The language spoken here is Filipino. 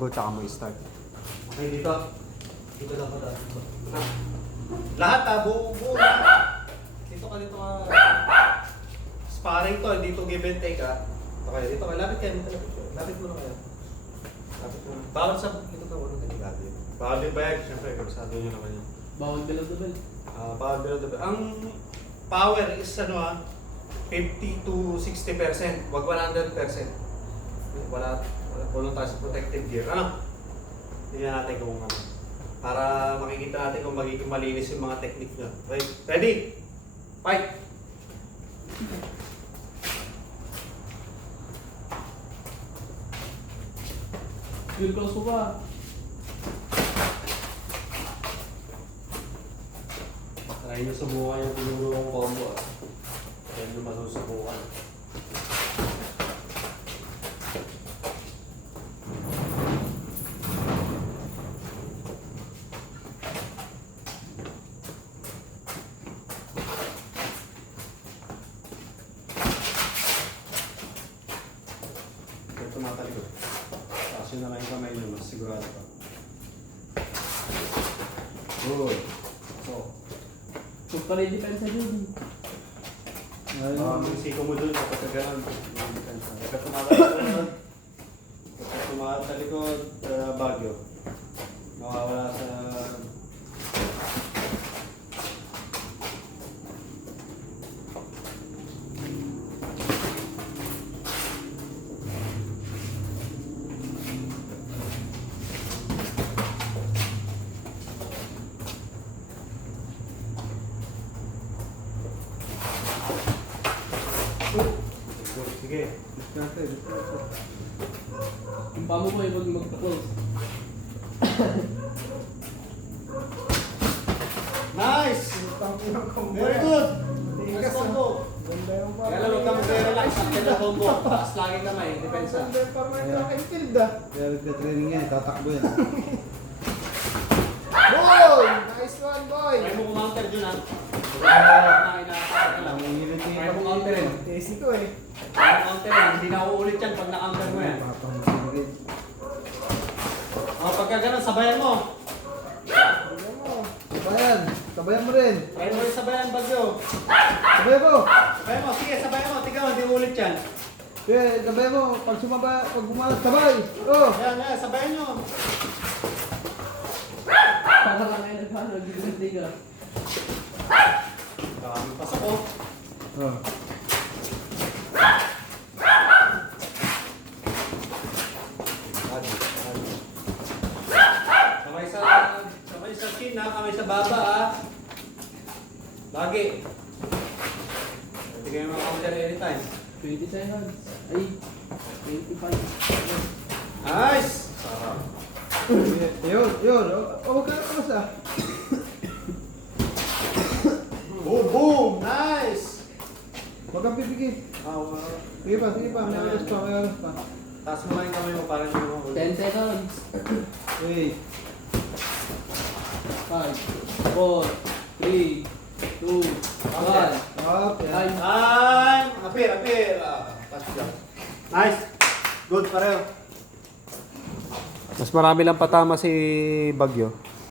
go, tsaka mo i-start. Okay, dito. Dito lang pala. Lahat ha, buo lahat. Dito ka. Sparring to, hindi to give and take ha. Okay, dito ka. Lapit kayo. Lapit mo na kayo. Lapit mo na. Bawal sa... Dito ka, ano delikado yun. Bawal din ba yan? Siyempre, kabisado nyo naman yun. Bawal below-double. Bawal below. Ang power is ano ha, 50 to 60%. Wag 100%. Wala tayo sa protective gear. Ano? Tingnan natin kung ano. Para makikita natin kung magiging malinis yung mga technique nyo. Okay? Ready? Fight! Feel close mo ba? Try nyo subukan yung tinulong combo. Try nyo masusubukan. Tumatalikod. Tapos yun na lang yung kamay nyo, mas sigurado ka. Good. So, Kung pala yung depensa dyan. yung siko mo dun, kapag ka ganun, kapag tumatalikod, Baguio, mawawala sa... Sige. Yung pamo mo yung mag-close. Nice! Very good! Nice combo! Ganda yung Kaya lang, huwag ka mag-relax. Sakit na combo. Taas lagi kamay, depensa. Parang may track and field ah. Kaya nagka-training yan, tatakbo yan. Boy! Nice one, boy! Try mo kumounter dun ha. Inaakala ka lang. Nangingilit Try mo counterin. Tasty ko eh. Try mo counterin. Hindi na uulit yan pag na-counter mo yan. Pagka ganun, sabayan mo. Tignan mo. Sabayan! Sabayan mo rin! Try mo rin sabayan, Bagyo. Sabayan mo! Sabayan mo, sige, sabayan mo. Tignan mo, hindi uulit yan. Kaya sabayan mo, pag sumaba, pag bumalas, sabay! Oh! Yan, sabayan nyo. Para lang kayo nag-birthday ka. Maraming pasok ko. Oh. Kamay sa chin ha, kamay sa baba ha. Lagi. Hindi kayo mga-counter anytime. 20 seconds. Ay, 25. Nice! Sarap. Yun. Huwag ka na ah. Boom, boom! Nice! Huwag kang pipigil. Sige pa. May alas pa. Taas mo lang yung kamay mo para hindi mo 10 seconds. Wait. 5, 4, 3, 2, 1. Up. Yan. Time! Appear! Touchdown. Nice! Good, pareho. Mas marami lang patama si Bagyo.